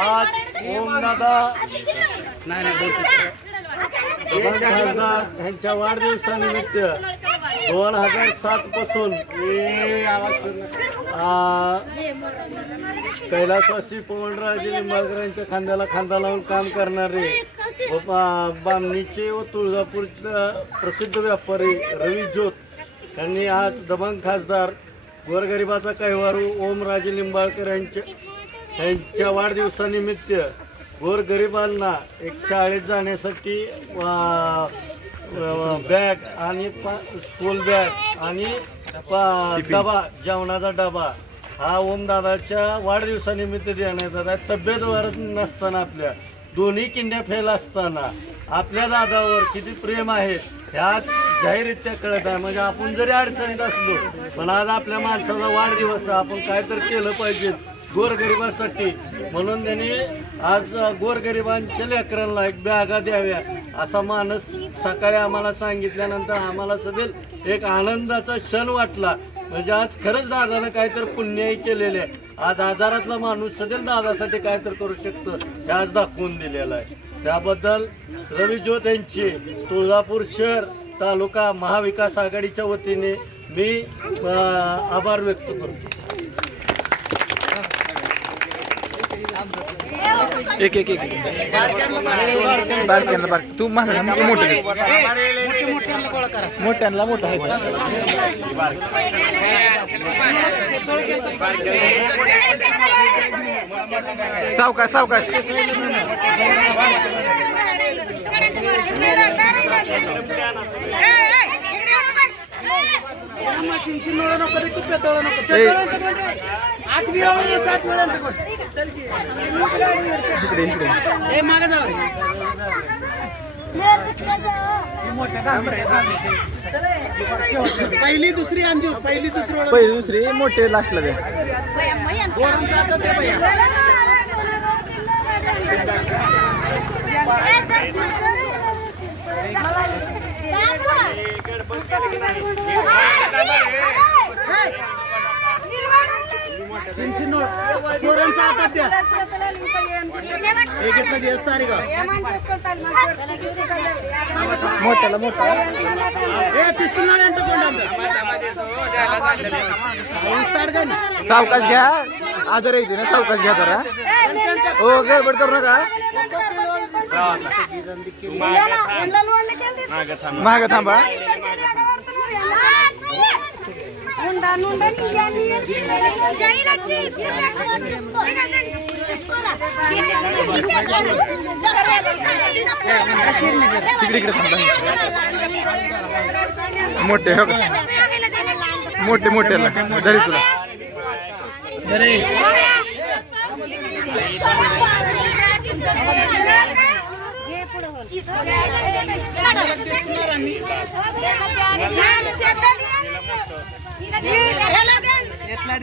आज ओमदादा खासदार यांच्या वाढदिवसानिमित्त दोन हजार सात पासून कैलासवासी पवनराजे निंबाळकरांच्या खांद्याला खांदा लावून काम करणारे बामणीचे व तुळजापूरच्या प्रसिद्ध व्यापारी रवी ज्योत यांनी आज दबंग खासदार गोरगरिबाचा कैवारू ओमराजे लिंबाळकर यांच्या यांच्या वाढदिवसानिमित्त गोरगरिबांना एक शाळेत जाण्यासाठी बॅग आणि पा- स्कूल बॅग आणि पा- डबा जेवणाचा डबा हा ओमदादाच्या वाढदिवसानिमित्त देण्यात आला. तब्येत वरच नसताना आपल्या दोन्ही किंड्या फेल असताना आपल्या दादावर किती प्रेम आहे ह्याच जाहीररित्या कळत आहे. म्हणजे आपण जरी अडचणीत असलो पण आज आपल्या माणसाचा वाढदिवस आपण काय तर केलं पाहिजे गोरगरिबांसाठी. म्हणून त्यांनी आज गोरगरिबांच्या लेकरांना एक बॅगा द्याव्या असा माणूस सकाळी आम्हाला सांगितल्यानंतर आम्हाला सदैव एक आनंदाचा क्षण वाटला. म्हणजे आज खरंच दादानं काहीतरी पुण्यही केलेले आहे. आज आजारातला माणूस सदैव दादासाठी काय तर करू शकतो हे आज दाखवून दिलेलं आहे. त्याबद्दल रवी ज्योत यांची तुळजापूर शहर तालुका महाविकास आघाडीच्या वतीने मी आभार व्यक्त करतो. एक एक एक बारक्यांना बारक. तू मला मोठं. मोठ्यांना मोठं आहे. सावकाश सावकाश. ए, इकडे इकडे पहिली दुसरी अंजू पहिली दुसरी. पहिली दुसरी मोठे आता ते भैया. हातात द्या. एक घेतलं दिवस तारीख. मोठ्याला मोठा ए तिसकुल यांचं कोण सावकाश घ्या. आजार येते ना सावकाश घ्या जरा. हो गडबड करू नका. माग थांबा. तिकडे इकडे थांबा मोठे हो का? मोठे धरी तुला. ఎట్లా